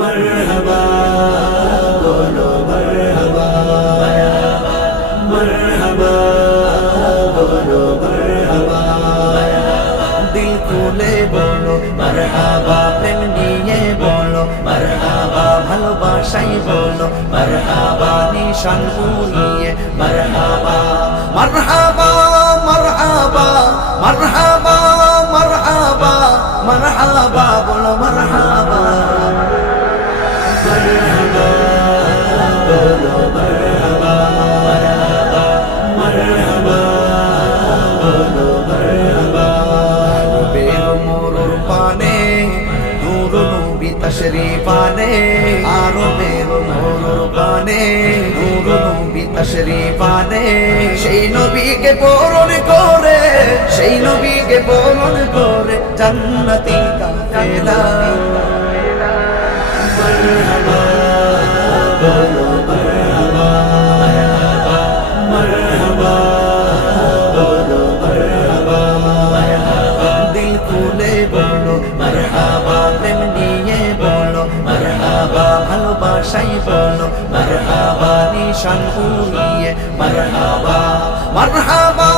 মারহাবা, বলো মারহাবা মারহাবা, বলো মারহাবা। দিল খুলে বলো, মারহাবা প্রেম নিয়ে বলো, মারহাবা ভালোবাসাই বলো, মারহাবা নিশান নিয়ে মারহাবা। মারহাবা। নূর নবী তশরিফানে আরও বের মোরুর পানে নূর নবী তশরিফানে সেই নবীকে বরণ করে, সেই নবীকে বরণ করে জান্নাতি কাফেলা। মার আবা ভালোবাসাই বলো মার আবা নিশান উড়িয়ে মার আবা মার আবা